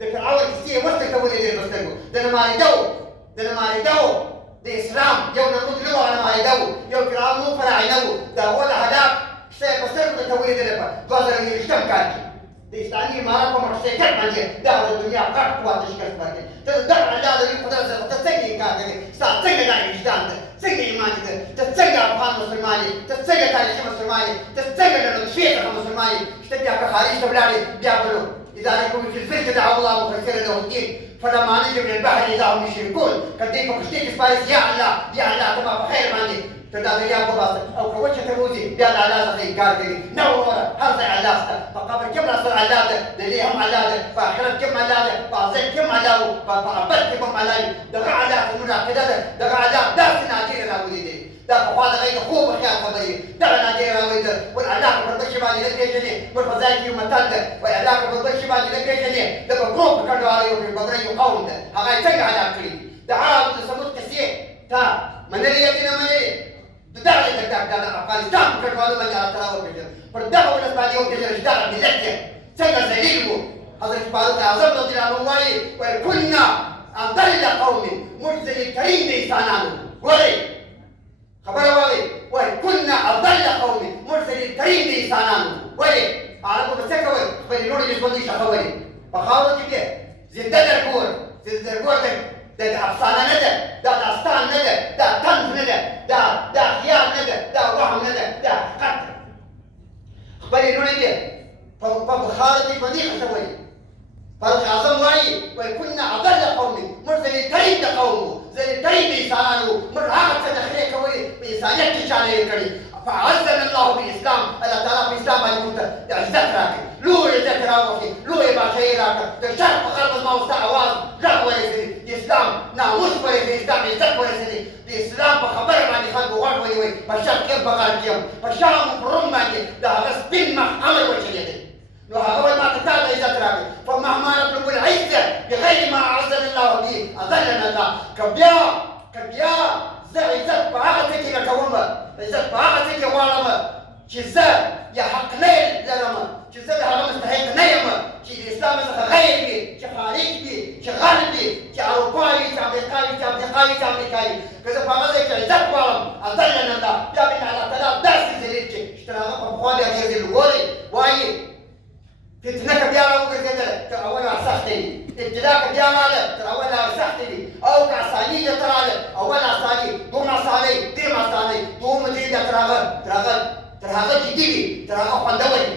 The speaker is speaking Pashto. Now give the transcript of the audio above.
د فرعون کیسې یې ورته کولې ډېر په سترګو د نمارېده و د اسلام یو نمود نه و هغه نمارېده و یو فرعون و فراعنه و د هغو د هلاک کیسه یې په سترګو درته ولیدلې په 2023 کال کې د اسلامي امارت په موټرسایکل باندې دغه د دنیا غټ قوت ته شکست ورکړي ته د دغه الله د لوی قدرت سره ته څنګه انکار کوې ستا څنګه دا وجدان ده څنګه ایمان ده ته څنګه افغان مسلمان یې ته څنګه تاریخي مسلمان یې ته څنګه له نطفې څخه مسلمان یې چې ته بیا که خارج ته ولاړې بیا به نو إذا عليكم في الفلك دعوا الله مخلصين له الدين فلما نجوا من البحر إذا هم يشركون كديك وكشتيك سبايس يا الله تما بخير ماني تدا يا بابا او كوجه تموزي يا الله زي قال نور هذا علاقته فقبل كم رسول علاقته اللي هم علاقته فاخرت كم علاقته فازين كم علاقته فابد كم علاقته دغ علاقته مناقضه دغ علاقه داس ناجي راويدي دا بخواد غير خوب خيال خبري دا ناجي راويد والعلاقه بالبشبالي لكيجني والفزاكي ومتند والعلاقه بالبشبالي لكيجني دا بروب كانوا عليه في بدري قوم ده هاي تنق علاقتي دا عاد سموت كسيه تا من اللي يدينا من دغه د افغانستان په کډوالو باندې اعتراض وکړ پر دغه ولس باندې یو کېدل چې دغه ملت څنګه ذلیل وو حضرت فاروق اعظم رضی الله عنه وایي وكنا اضل قوم مرسل کریم د انسانانو وایي خبره وایي وكنا اضل قوم مرسل کریم د انسانانو وایي عربو څه کوي خپل نور یې ځوندي شخوي په خاورو کې زنده درګور دا افسانه نه ده دا داستان نه ده دا طنز نه ده دا خیال نه ده دا وهم نه ده دا حقیقت خبرې لوڼې دي په بخار کې باندې خشوي فاروق اعظم وایي وكنا اضل قوم موږ ځلې کریم د قوم ځلې کریم انسانانو موږ هغه څه تخلیه کوي په انسانیت کې چاله یې کړي فعزنا الله بالاسلام الله تعالی په اسلام باندې موږ ته عزت راکړي لوی عزت راوړي لوی بادشاهي راکړه د شرق په غرب زما وستا اواز غږ ورسېدي د اسلام ناموس ورسېدي اسلام عزت ورسېدي د اسلام په خبره باندې خلکو غوږ ونیوئ په شرق کې په غرب کې په شام په روم باندې د هغه سپین مخ امر وچلېدی نو هغه وایي ما ته تا ته عزت راکړي فمهما نطلب العزه بغیر ما اعزنا الله به اذلنا الله که بیا زه عزت په هغه څه کې لټوم عزت په هغه څه کې غواړم چې زه یا حق نه لرم چې زه د هغه مستحق نه یم چې د اسلام څخه غیر وي چې خارج وي چې غرب وي چې اروپا وي چې افریقا وي چې افریقا وي چې امریکا وي که زه په هغه ځای کې عزت غواړم اذلنا الله بیا مې الله تعالی داسې ذلیل چې چې تر هغه په پخوا بیا ډېر ذلیل ګورئ وایي فتنه که بیا راوګرځېدله تر اول سختې وي ابتدا که بیا راغله تر اول سختې وي او که اساني درته راغله اول اساني دومره اسانۍ درېیم اسانۍ دومره دې تر هغه جدي وي تر هغه خوندور وي